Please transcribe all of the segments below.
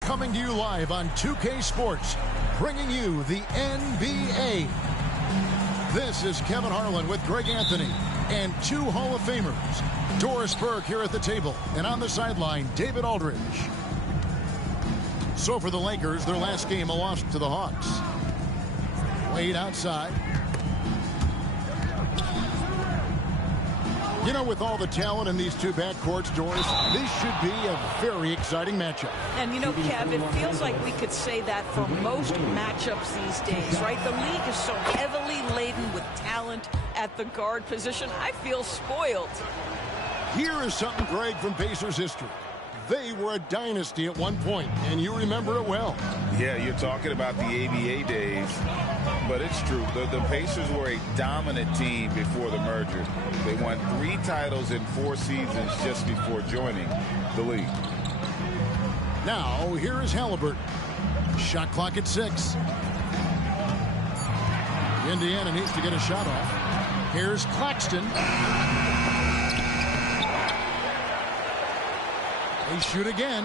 Coming to you live on 2K Sports, bringing you the NBA. This is Kevin Harlan with Greg Anthony and two Hall of Famers. Doris Burke here at the table, and on the sideline, David Aldridge. So for the Lakers, their last game a loss to the Hawks. Wade outside. You know, with all the talent in these two backcourts, Doris, this should be a very exciting matchup. And, you know, Kev, it feels like we could say that for most matchups these days, right? The league is so heavily laden with talent at the guard position. I feel spoiled. Here is something, Greg, from Pacers history. They were a dynasty at one point, and you remember it well. Yeah, you're talking about the ABA days, but it's true. The Pacers were a dominant team before the merger. They won 3 titles in 4 seasons just before joining the league. Now, here is Halliburton. Shot clock at 6. Indiana needs to get a shot off. Here's Claxton. They shoot again,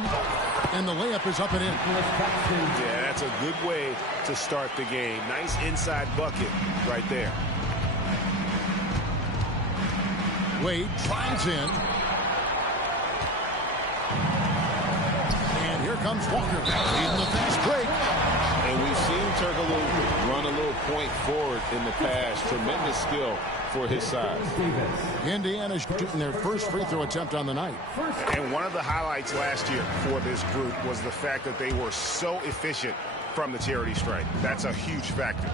and the layup is up and in. Yeah, that's a good way to start the game. Nice inside bucket right there. Wade drives in. And here comes Walker. In the fast break. And we've seen Turkoglu run a little point forward in the past. Tremendous skill for his size. Indiana shooting their first free throw attempt on the night. And one of the highlights last year for this group was the fact that they were so efficient from the charity stripe. That's a huge factor.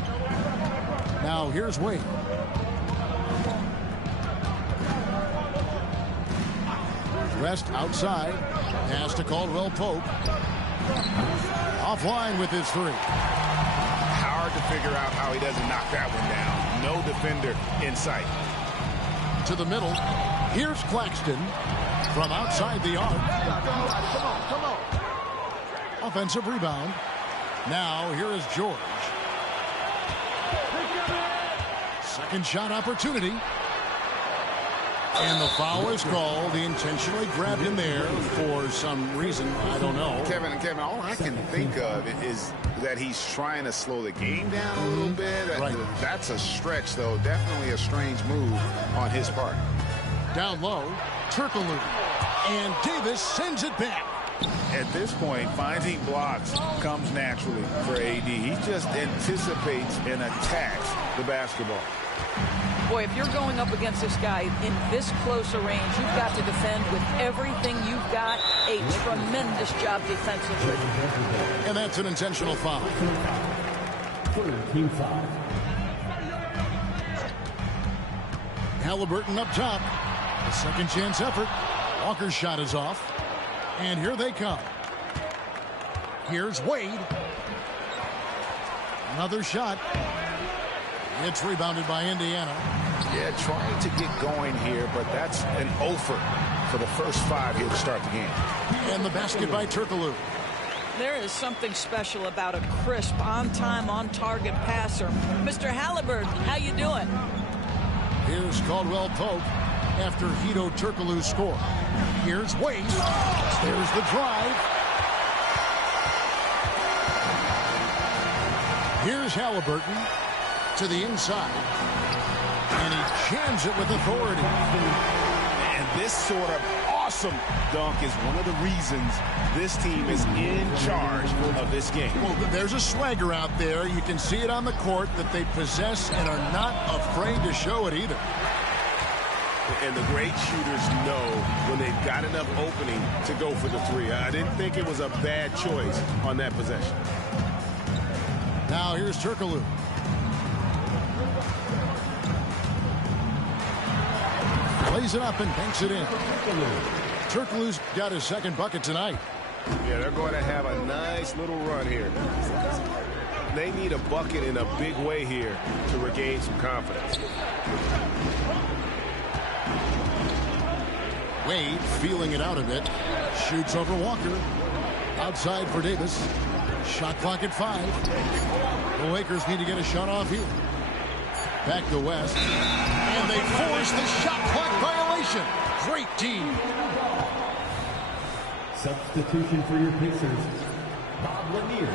Now here's Wade. West outside. Pass to Caldwell Pope. Offline with his 3. Hard to figure out how he doesn't knock that one down. No defender in sight. To the middle. Here's Claxton from outside the arc. Come on. Offensive rebound. Now here is George. Second shot opportunity. And the foul is called. He intentionally grabbed him there for some reason. I don't know. Kevin, all I can think of is that he's trying to slow the game down a little bit. Right. That's a stretch, though. Definitely a strange move on his part. Down low, Turkoglu. And Davis sends it back. At this point, finding blocks comes naturally for AD. He just anticipates and attacks the basketball. Boy, if you're going up against this guy in this close a range, you've got to defend with everything you've got. A tremendous job defensively. And that's an intentional foul. Team foul. Halliburton up top. A second chance effort. Walker's shot is off. And here they come. Here's Wade. Another shot. It's rebounded by Indiana. Yeah, trying to get going here, but that's an offer for the first 5 here to start the game. And the basket by Turkoglu. There is something special about a crisp, on-time, on-target passer. Mr. Halliburton, how you doing? Here's Caldwell Pope after Hedo Turkoglu's score. Here's Wade. There's the drive. Here's Halliburton to the inside. And he jams it with authority. And this sort of awesome dunk is one of the reasons this team is in charge of this game. Well, there's a swagger out there. You can see it on the court that they possess and are not afraid to show it either. And the great shooters know when they've got enough opening to go for the 3. I didn't think it was a bad choice on that possession. Now here's Turkoglu. Plays it up and banks it in. Turkoglu's got his second bucket tonight. Yeah, they're going to have a nice little run here. They need a bucket in a big way here to regain some confidence. Wade feeling it out a bit. Shoots over Walker. Outside for Davis. Shot clock at 5. The Lakers need to get a shot off here. Back to West. And they force the shot clock violation. Great team. Substitution for your Pacers. Bob Lanier.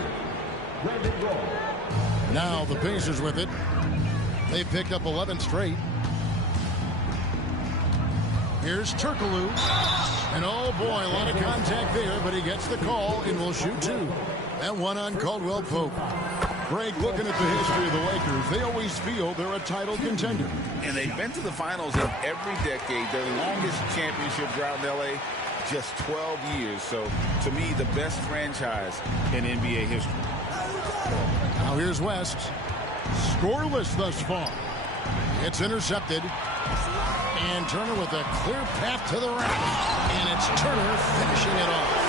Brandon Roy. Now the Pacers with it. They picked up 11 straight. Here's Turkoglu. And oh boy, a lot of contact there, but he gets the call and will shoot 2. That one on Caldwell Pope. Greg, looking at the history of the Lakers, they always feel they're a title contender. And they've been to the finals in every decade. Their longest championship drought in L.A., just 12 years. So, to me, the best franchise in NBA history. Now here's West. Scoreless thus far. It's intercepted. And Turner with a clear path to the rack. And it's Turner finishing it off.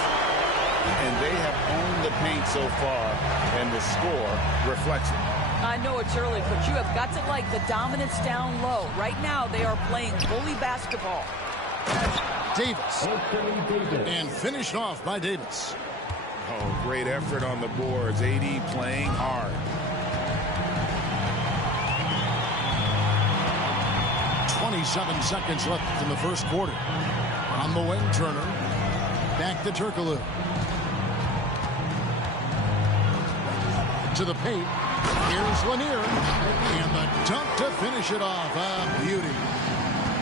And they have owned the paint so far, and the score reflects it. I know it's early, but you have got to like the dominance down low. Right now, they are playing bully basketball. Davis. And finished off by Davis. Oh, great effort on the boards. AD playing hard. 27 seconds left in the first quarter. On the wing, Turner. Back to Turkoglu. To the paint. Here's Lanier. And the dunk to finish it off. A beauty.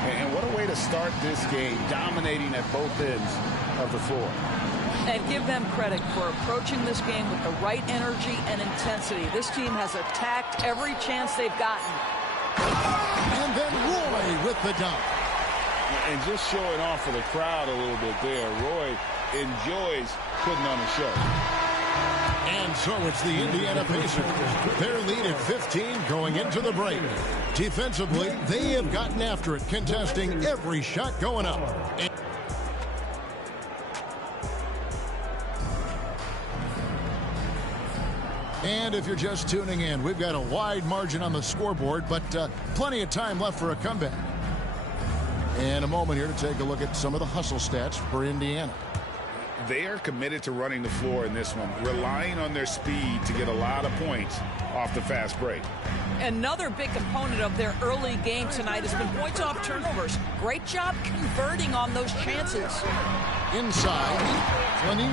And what a way to start this game, dominating at both ends of the floor. And give them credit for approaching this game with the right energy and intensity. This team has attacked every chance they've gotten. And then Roy with the dunk. And just showing off for the crowd a little bit there. Roy enjoys putting on a show. And so it's the Indiana Pacers. Their lead at 15 going into the break. Defensively, they have gotten after it, contesting every shot going up. And if you're just tuning in, we've got a wide margin on the scoreboard, but plenty of time left for a comeback. And a moment here to take a look at some of the hustle stats for Indiana. They are committed to running the floor in this one, relying on their speed to get a lot of points off the fast break. Another big component of their early game tonight has been points off turnovers. Great job converting on those chances. Inside, Lanier.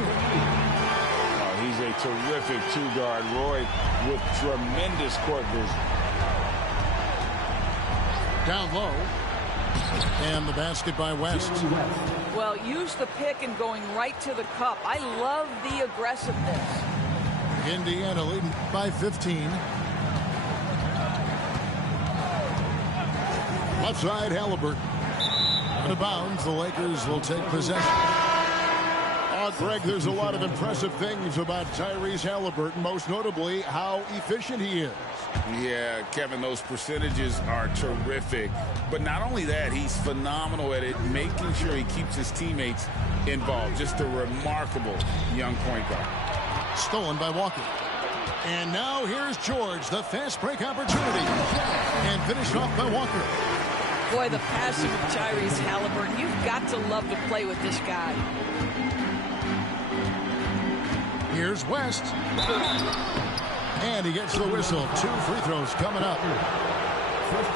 He's a terrific two-guard. Roy with tremendous court vision. Down low. And the basket by West. Well, use the pick and going right to the cup. I love the aggressiveness. Indiana leading by 15. Left side, Halliburton. Out of bounds, the Lakers will take possession. Oh, Greg, there's a lot of impressive things about Tyrese Halliburton, most notably how efficient he is. Yeah, Kevin, those percentages are terrific. But not only that, he's phenomenal at it, making sure he keeps his teammates involved. Just a remarkable young point guard. Stolen by Walker. And now here's George, the fast break opportunity. And finished off by Walker. Boy, the passing of Tyrese Halliburton, you've got to love to play with this guy. Here's West. And he gets the whistle. 2 free throws coming up.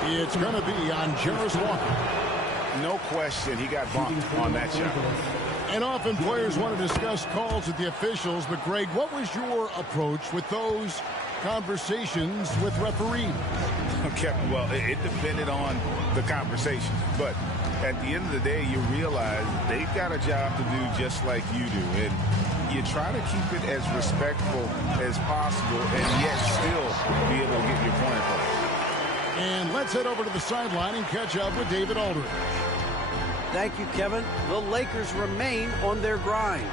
It's going to be on Jarace Walker. No question, he got bumped on that shot. And often players want to discuss calls with the officials, but Greg, what was your approach with those conversations with referees? Okay, well, it depended on the conversation. But at the end of the day, you realize they've got a job to do just like you do. And you try to keep it as respectful as possible and yet still be able to get your point across. And let's head over to the sideline and catch up with David Aldridge. Thank you, Kevin. The Lakers remain on their grind.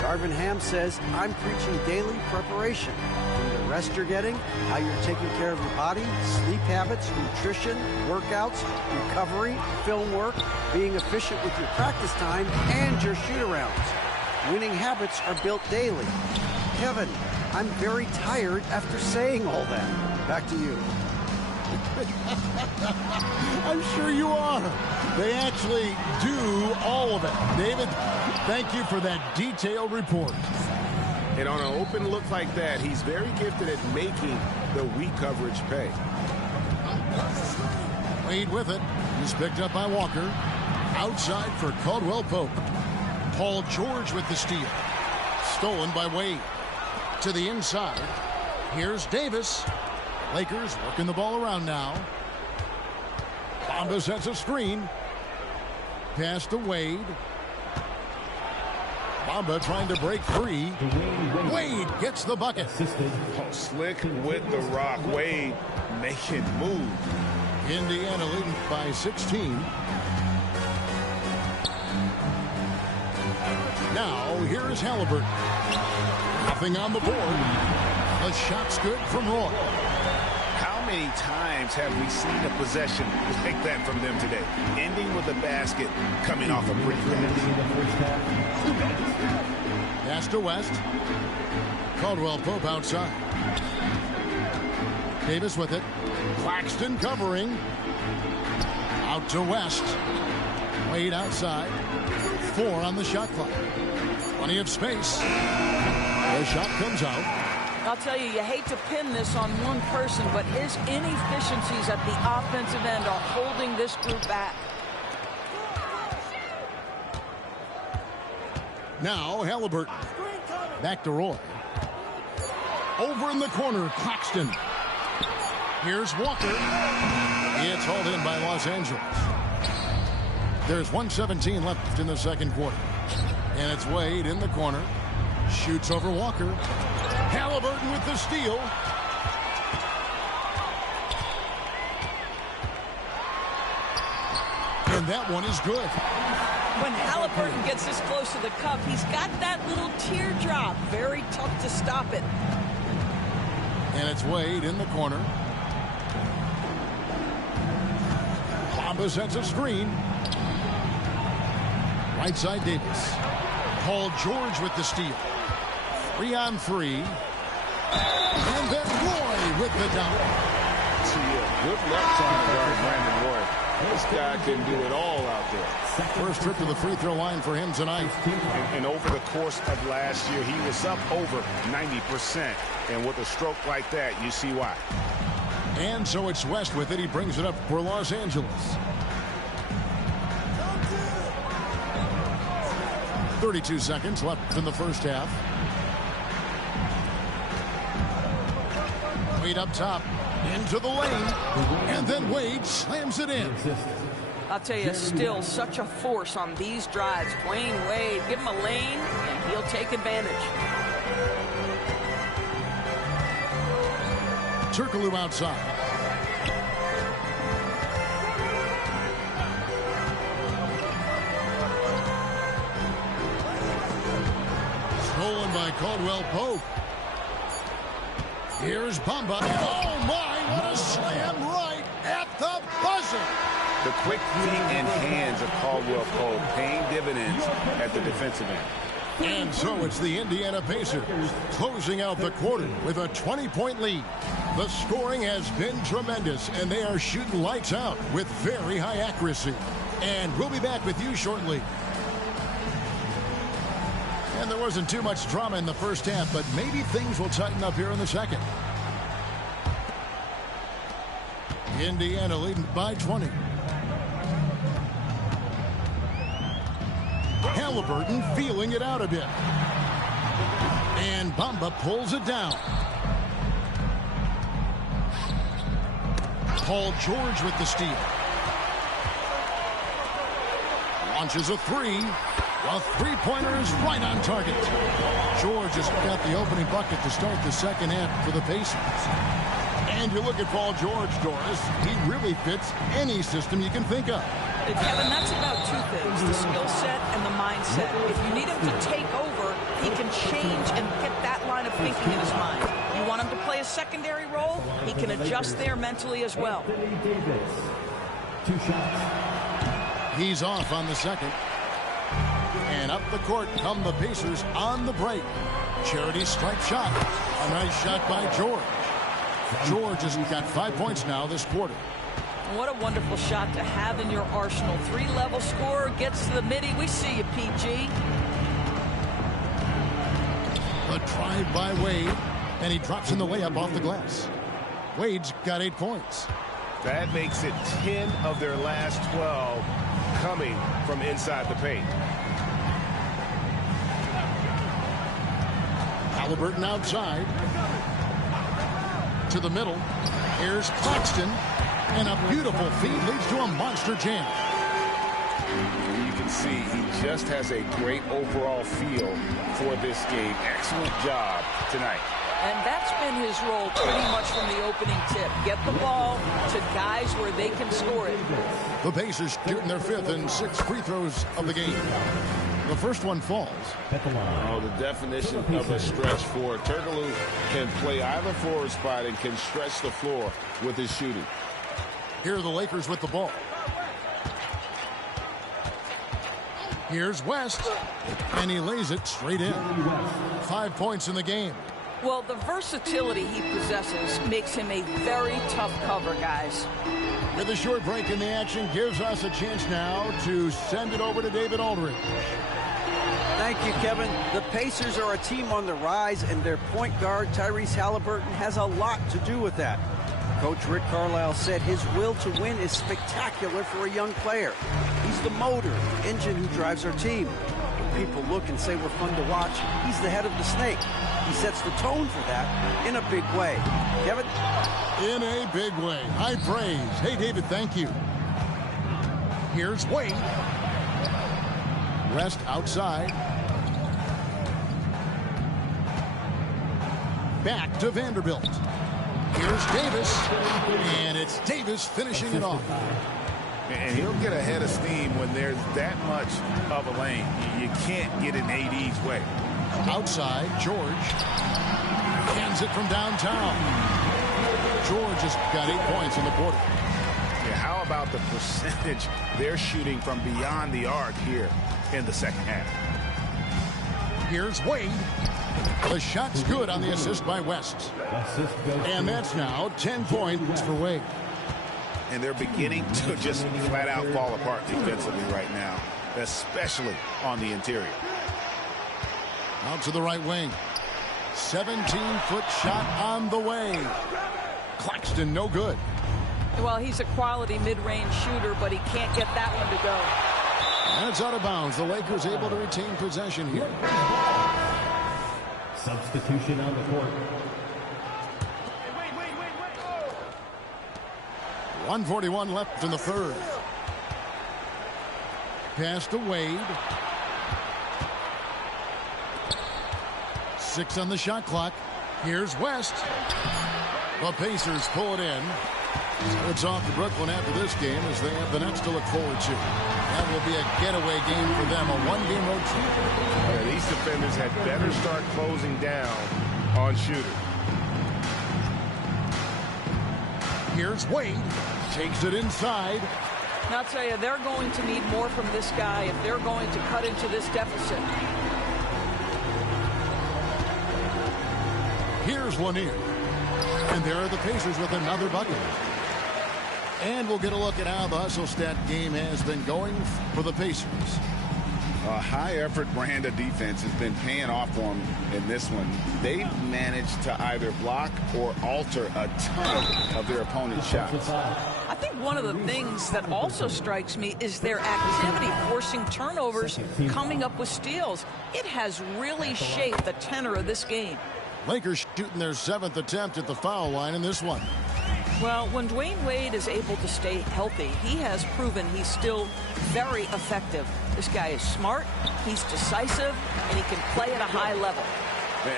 Darvin Ham says, I'm preaching daily preparation. From the rest you're getting, how you're taking care of your body, sleep habits, nutrition, workouts, recovery, film work, being efficient with your practice time, and your shoot-arounds. Winning habits are built daily. Kevin, I'm very tired after saying all that. Back to you. I'm sure you are. They actually do all of it. David, thank you for that detailed report. And on an open look like that, he's very gifted at making the weak coverage pay. Wade with it. He's picked up by Walker. Outside for Caldwell Pope. Paul George with the steal. Stolen by Wade. To the inside. Here's Davis. Lakers working the ball around now. Bamba sets a screen. Pass to Wade. Bamba trying to break free. Wade gets the bucket. Oh, slick with the rock. Wade making moves. Indiana leading by 16. Now, here's Halliburton. Nothing on the board. The shot's good from Roy. How many times have we seen a possession like that from them today? Ending with a basket, coming off a pretty pass. Pass to West. Caldwell Pope outside. Davis with it. Claxton covering. Out to West. Wade outside. 4 on the shot clock. Plenty of space. The shot comes out. I'll tell you, you hate to pin this on one person, but his inefficiencies at the offensive end are holding this group back. Now Halliburton. Back to Roy. Over in the corner, Claxton. Here's Walker. It's hauled in by Los Angeles. There's 1:17 left in the second quarter. And it's Wade in the corner. Shoots over Walker. Halliburton with the steal. And that one is good. When Halliburton gets this close to the cup, he's got that little teardrop. Very tough to stop it. And it's Wade in the corner. Bamba sets a screen. Right side Davis. Paul George with the steal. 3 on 3. And then Roy with the dunk. Good luck trying to guard Brandon Roy. This guy can do it all out there. First trip to the free throw line for him tonight. And over the course of last year, he was up over 90%. And with a stroke like that, you see why. And so it's West with it. He brings it up for Los Angeles. 32 seconds left in the first half. Wade up top. Into the lane. And then Wade slams it in. I'll tell you, still such a force on these drives. Dwayne Wade, give him a lane, and he'll take advantage. Turkoglu outside. Stolen by Caldwell Pope. Here's Bamba. Oh my, what a slam right at the buzzer. The quick feet and hands of Caldwell Pope paying dividends at the defensive end. And so it's the Indiana Pacers closing out the quarter with a 20-point lead. The scoring has been tremendous, and they are shooting lights out with very high accuracy. And we'll be back with you shortly. And there wasn't too much drama in the first half, but maybe things will tighten up here in the second. Indiana leading by 20. Halliburton feeling it out a bit. And Bamba pulls it down. Paul George with the steal. Launches a 3. A three-pointer is right on target. George has got the opening bucket to start the second half for the Pacers. And you look at Paul George, Doris, he really fits any system you can think of. Kevin, that's about two things, the skill set and the mindset. If you need him to take over, he can change and get that line of thinking in his mind. You want him to play a secondary role, he can adjust there mentally as well. He's off on the second. And up the court come the Pacers on the break. Charity stripe shot. A nice shot by George. George has got 5 points now this quarter. What a wonderful shot to have in your arsenal. 3-level scorer, gets to the midi. We see you, PG. A drive by Wade, and he drops in the layup off the glass. Wade's got 8 points. That makes it 10 of their last 12 coming from inside the paint. Halliburton outside. To the middle. Here's Claxton. And a beautiful feed leads to a monster jam. You can see he just has a great overall feel for this game. Excellent job tonight. And that's been his role pretty much from the opening tip. Get the ball to guys where they can score it. The Pacers shooting their 5th and 6th free throws of the game. The first one falls. Oh, the definition of a stretch forward. Turkoglu can play either forward spot and can stretch the floor with his shooting. Here are the Lakers with the ball. Here's West, and he lays it straight in. 5 points in the game. Well, the versatility he possesses makes him a very tough cover, guys. With a short break in the action, gives us a chance now to send it over to David Aldridge. Thank you, Kevin. The Pacers are a team on the rise, and their point guard, Tyrese Halliburton, has a lot to do with that. Coach Rick Carlisle said his will to win is spectacular for a young player. He's the motor, the engine who drives our team. When people look and say we're fun to watch, he's the head of the snake. He sets the tone for that in a big way. Kevin? In a big way. High praise. Hey, David, thank you. Here's Wade. West outside. Back to Vanderbilt. Here's Davis. And it's Davis finishing it off. And he'll get a head of steam when there's that much of a lane. You can't get in AD's way. Outside, George. Hands it from downtown. George has got 8 points in the quarter. Yeah, how about the percentage they're shooting from beyond the arc here in the second half? Here's Wade. The shot's good on the assist by West. And that's now 10 points for Wade. And they're beginning to just flat out fall apart defensively right now, especially on the interior. Out to the right wing. 17-foot shot on the way. Claxton, no good. Well, he's a quality mid-range shooter, but he can't get that one to go. And it's out of bounds. The Lakers able to retain possession here. Substitution on the court. 1:41 left in the third. Pass to Wade. 6 on the shot clock. Here's West. The Pacers pull it in. So it's off to Brooklyn after this game as they have the Nets to look forward to. That will be a getaway game for them, a one-game road trip. Yeah, these defenders had better start closing down on shooting. Here's Wade. Takes it inside. And I'll tell you, they're going to need more from this guy if they're going to cut into this deficit. Here's Lanier. And there are the Pacers with another bucket. And we'll get a look at how the hustle stat game has been going for the Pacers. A high-effort brand of defense has been paying off for them in this one. They've managed to either block or alter a ton of their opponent's shots. I think one of the things that also strikes me is their activity forcing turnovers, coming up with steals. It has really shaped the tenor of this game. Lakers shooting their 7th attempt at the foul line in this one. Well, when Dwayne Wade is able to stay healthy, he has proven he's still very effective. This guy is smart, he's decisive, and he can play at a high level.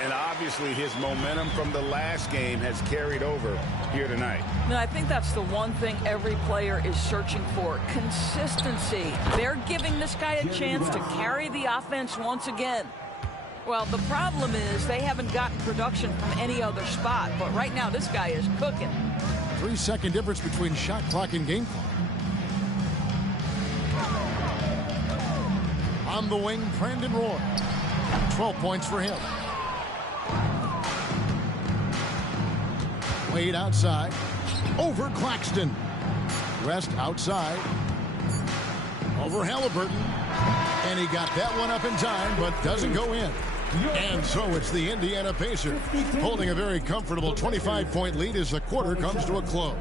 And obviously his momentum from the last game has carried over here tonight. And I think that's the one thing every player is searching for, consistency. They're giving this guy a chance to carry the offense once again. Well, the problem is they haven't gotten production from any other spot, but right now this guy is cooking. 3-second difference between shot clock and game clock. On the wing, Brandon Roy. 12 points for him. Wade outside. Over Claxton. West outside. Over Halliburton. And he got that one up in time, but doesn't go in. And so it's the Indiana Pacers holding a very comfortable 25-point lead as the quarter comes to a close.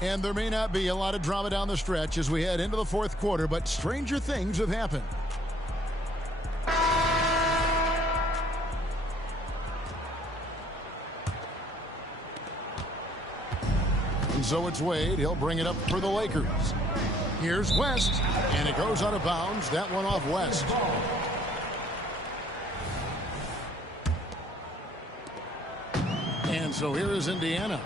And there may not be a lot of drama down the stretch as we head into the fourth quarter, but stranger things have happened. And so it's Wade. He'll bring it up for the Lakers. Here's West, and it goes out of bounds. That one off West. And so here is Indiana.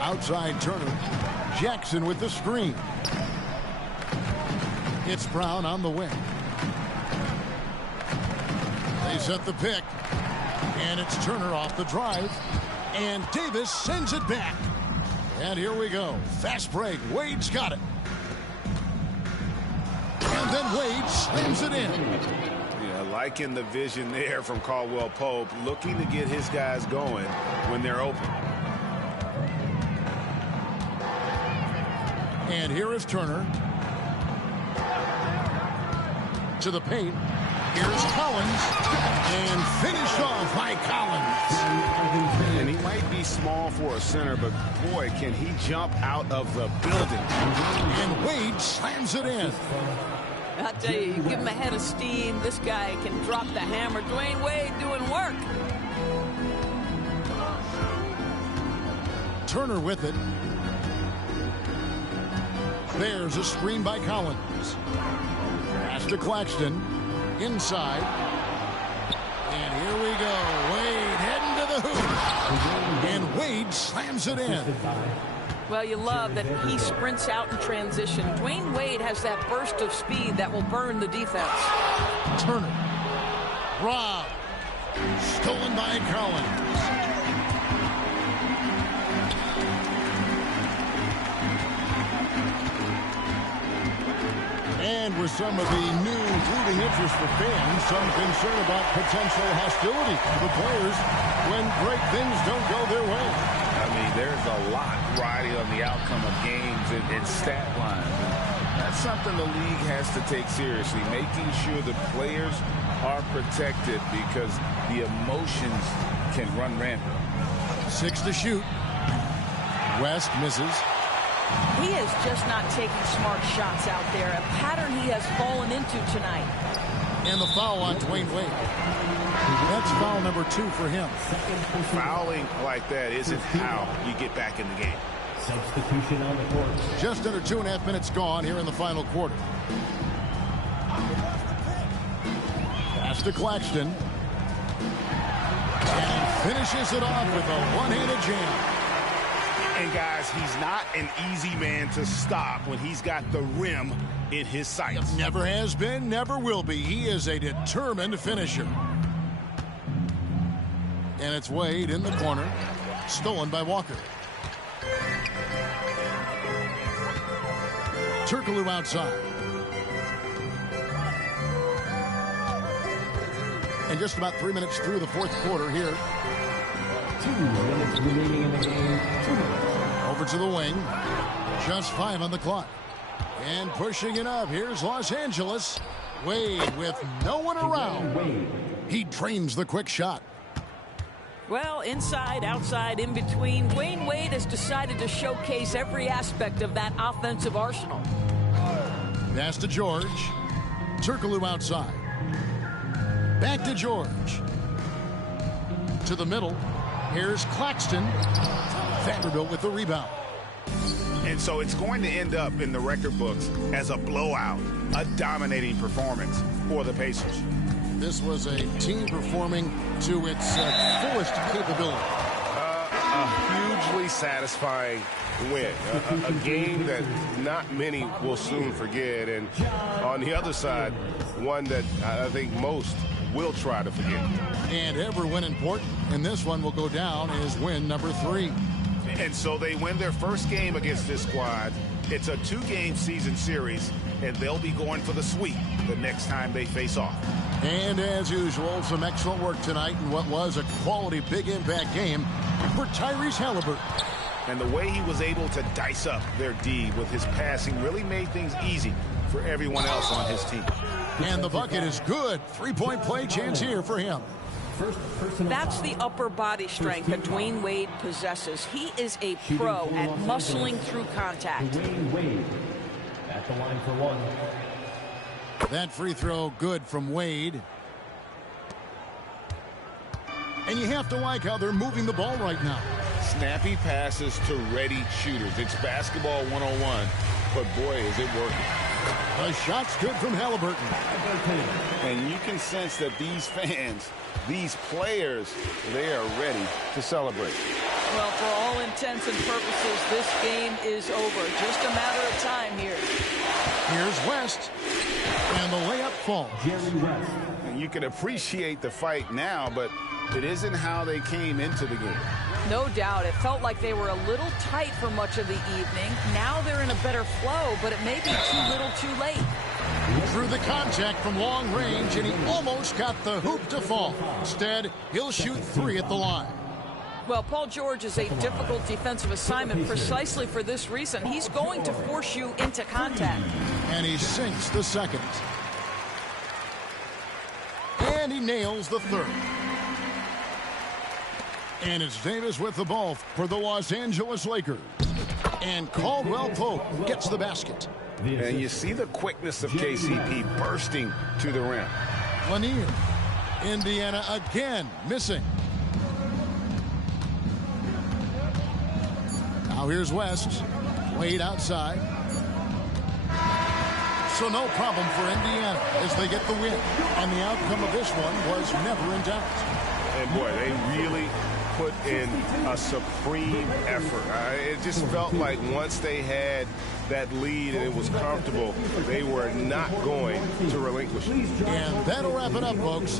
Outside Turner. Jackson with the screen. It's Brown on the wing. They set the pick. And it's Turner off the drive. And Davis sends it back. And here we go. Fast break. Wade's got it. And then Wade slams it in. Yeah, liking the vision there from Caldwell Pope, looking to get his guys going when they're open. And here is Turner. To the paint. Here's Collins. And finished off by Collins. And he might be small for a center, but boy, can he jump out of the building. And Wade slams it in. I'll tell you, you give him a head of steam, this guy can drop the hammer. Dwayne Wade doing work. Turner with it. There's a screen by Collins. Pass to Claxton. Inside. And here we go. Wade heading to the hoop. And Wade slams it in. Well, you love that he sprints out in transition. Dwayne Wade has that burst of speed that will burn the defense. Turner. Rob. Stolen by Collins. And with some of the new rooting interest for fans, some concern about potential hostility to the players when great things don't go their way. I mean, there's a lot riding on the outcome of games and stat lines. That's something the league has to take seriously, making sure the players are protected because the emotions can run rampant. 6 to shoot. West misses. He is just not taking smart shots out there, a pattern he has fallen into tonight. And the foul on Dwayne Wade. That's foul number 2 for him. Fouling like that isn't how you get back in the game. Substitution on the court. Just under 2.5 minutes gone here in the final quarter. Pass to Claxton. And he finishes it off with a one-handed jam. And guys, he's not an easy man to stop when he's got the rim in his sights. Never has been, never will be. He is a determined finisher. And it's Wade in the corner. Stolen by Walker. Turkoglu outside. And just about 3 minutes through the fourth quarter here. 2 minutes remaining in the game. 2 minutes. Over to the wing. Just 5 on the clock. And pushing it up. Here's Los Angeles. Wade with no one around. He drains the quick shot. Well, inside, outside, in between, Dwayne Wade has decided to showcase every aspect of that offensive arsenal. Pass to George. Turkoglu outside. Back to George. To the middle. Here's Claxton. Vanderbilt with the rebound. And so it's going to end up in the record books as a blowout, a dominating performance for the Pacers. This was a team performing to its fullest capability. A hugely satisfying win. A game that not many will soon forget. And on the other side, one that I think most will try to forget. And every win important. And this one will go down as win number 3. And so they win their first game against this squad. It's a 2-game season series, and they'll be going for the sweep the next time they face off. And as usual, some excellent work tonight in what was a quality big impact game for Tyrese Haliburton. And the way he was able to dice up their D with his passing really made things easy for everyone else on his team. And the bucket is good. 3-point play chance here for him. That's the upper body strength that Dwayne Wade possesses. He is a pro at muscling through contact. Dwayne Wade at the line for one. That free throw good from Wade. And you have to like how they're moving the ball right now. Snappy passes to ready shooters. It's basketball 101, but boy, is it working. The shot's good from Haliburton. And you can sense that these fans, these players, they are ready to celebrate. Well, for all intents and purposes, this game is over. Just a matter of time here. Here's West. And the layup falls. Jerry West. And you can appreciate the fight now, but it isn't how they came into the game. No doubt. It felt like they were a little tight for much of the evening. Now they're in a better flow, but it may be too little too late. Through the contact from long range, and he almost got the hoop to fall. Instead, he'll shoot 3 at the line. Well, Paul George is a difficult defensive assignment precisely for this reason. He's going to force you into contact. And he sinks the second. And he nails the third. And it's Davis with the ball for the Los Angeles Lakers. And Caldwell Pope gets the basket. And you see the quickness of KCP bursting to the rim. Lanier. Indiana again missing. Now here's West. Wade outside. So no problem for Indiana as they get the win. And the outcome of this one was never in doubt. And boy, they really put in a supreme effort. It just felt like once they had that lead and it was comfortable, they were not going to relinquish it. And that'll wrap it up, folks.